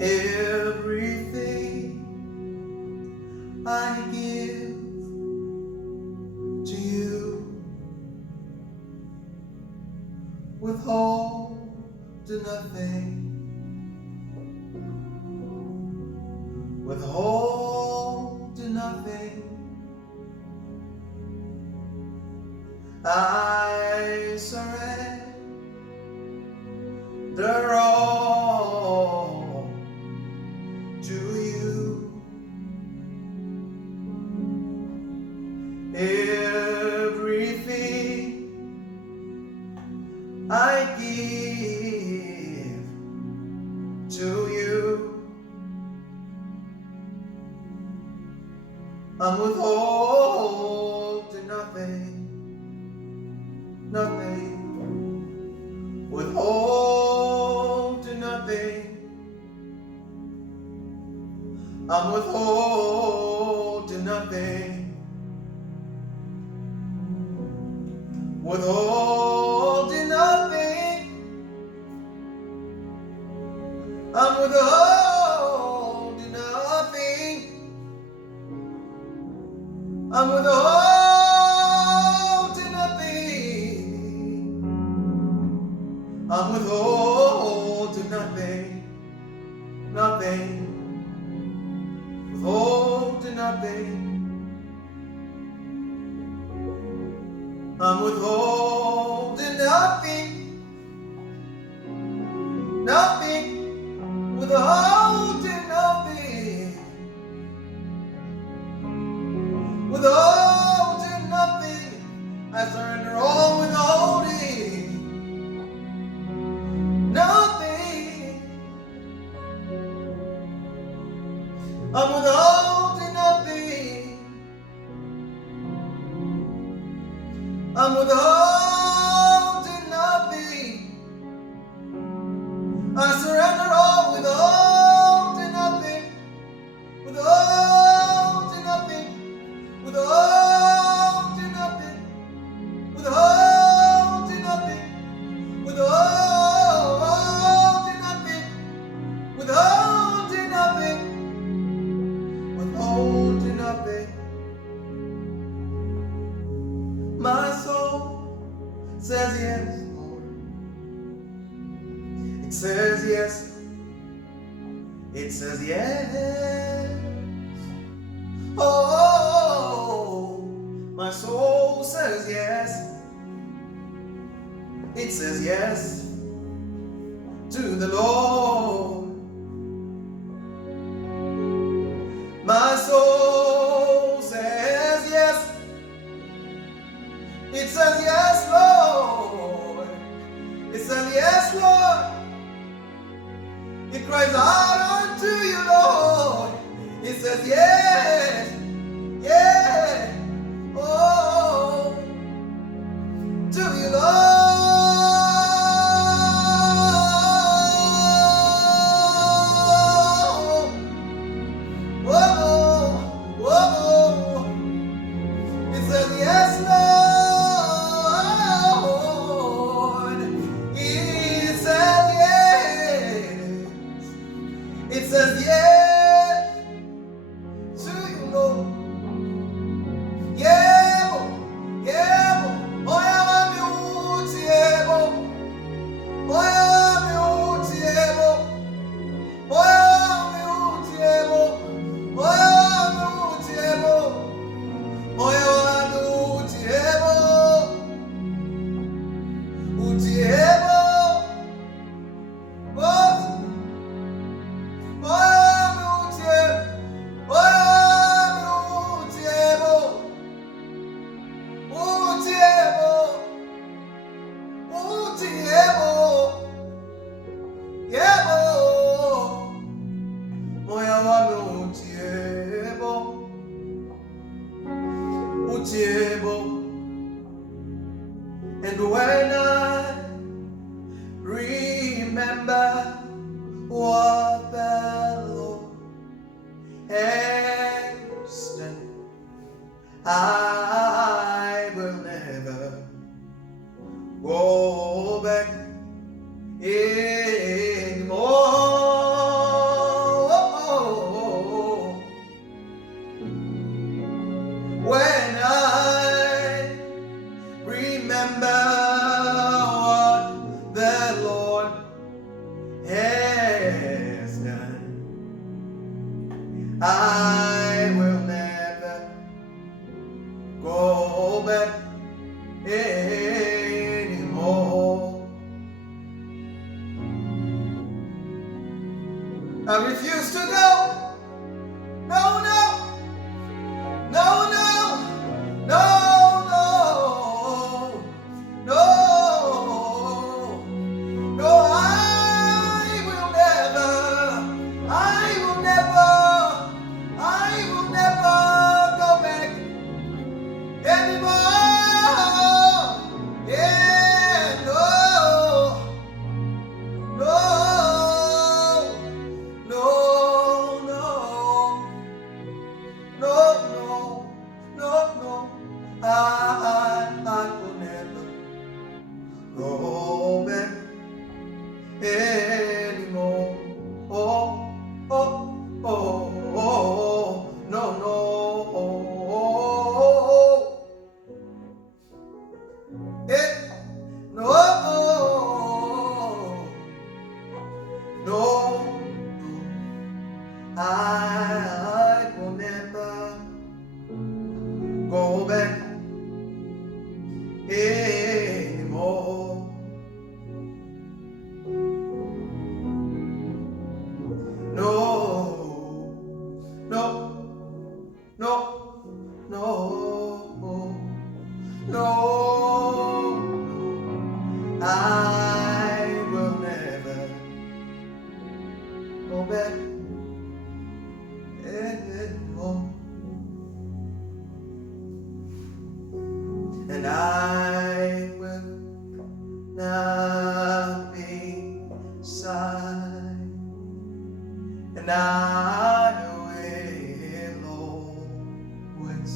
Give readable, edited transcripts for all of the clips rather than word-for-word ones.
Everything I give to you, withhold nothing, withhold nothing. I surrender all to you. Everything I give to you, I'm withholding nothing, nothing, withholding nothing. I'm withholding nothing, withholding nothing. I'm withholding nothing. I'm withholding nothing. I'm withholding nothing, nothing, withholding nothing. I'm withholding nothing, nothing, withholding nothing, withholding nothing. I surrender all, withholding nothing. I'm withholding nothing. I'm withholding nothing. I surrender all, withholding nothing, withholding nothing, withholding nothing, withholding nothing, withholding nothing, withholding nothing, withholding nothing. My soul says yes, Lord. It says yes. It says yes. Oh, my soul says yes. It says yes to the Lord. My soul says yes. It says yes, Lord. It says yes, Lord. It cries out unto you, Lord. It says yes, yeah, oh, to you, Lord. Whoa, whoa. It says yes, Lord. It says yes. It says yes to you, Lord. Yeah, yeah, oh yeah, I'm yeah, oh yeah, I'm yeah, oh yeah, I'm yeah, oh yeah, I'm and when I remember what the Lord has done, I will never go back anymore. has done. I will never go back anymore. I refuse to go. No, no, no, no, no, no, no, no. I will never, I will never, I will never go back anymore. Yeah, no, no, no, no, no, no, no, no. I will never go back anymore. Oh, oh, oh, oh, no, no. Eh, no, no, I will never go back anymore. No, no, no, no, no. I will never go back anymore. And I will not be silent. And I will always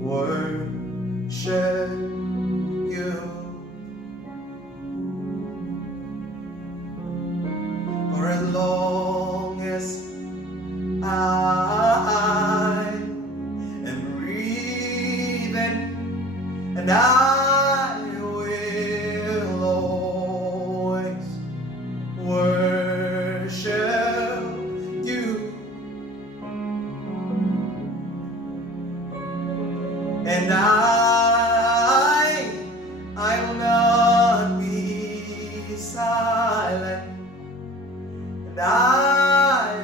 worship you. For as long as I am breathing, and I will always worship you. And I will not be silent. And I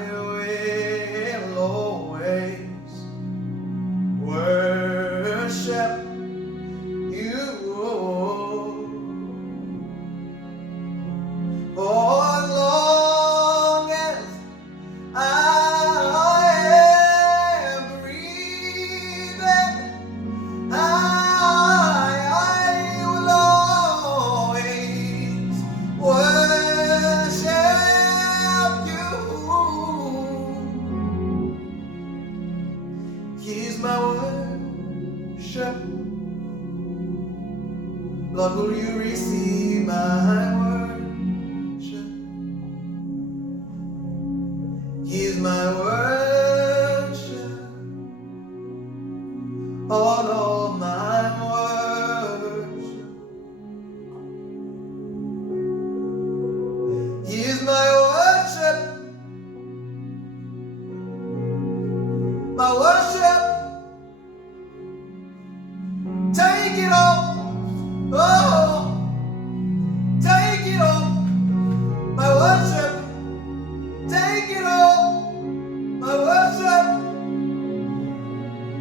will always worship you. For as long as I am breathing, I will always worship you. Here's my worship. Lord, will you receive my worship? Here's my worship. All of my worship. Here's my worship. My worship. Take it all. Oh, take it all. My worship. Take it all. My worship.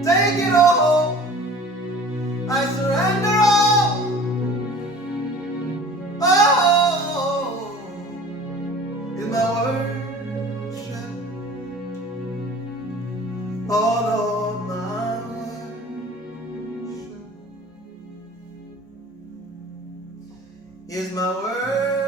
Take it all. I surrender all. Oh, in my worship. All of my worship is my worship.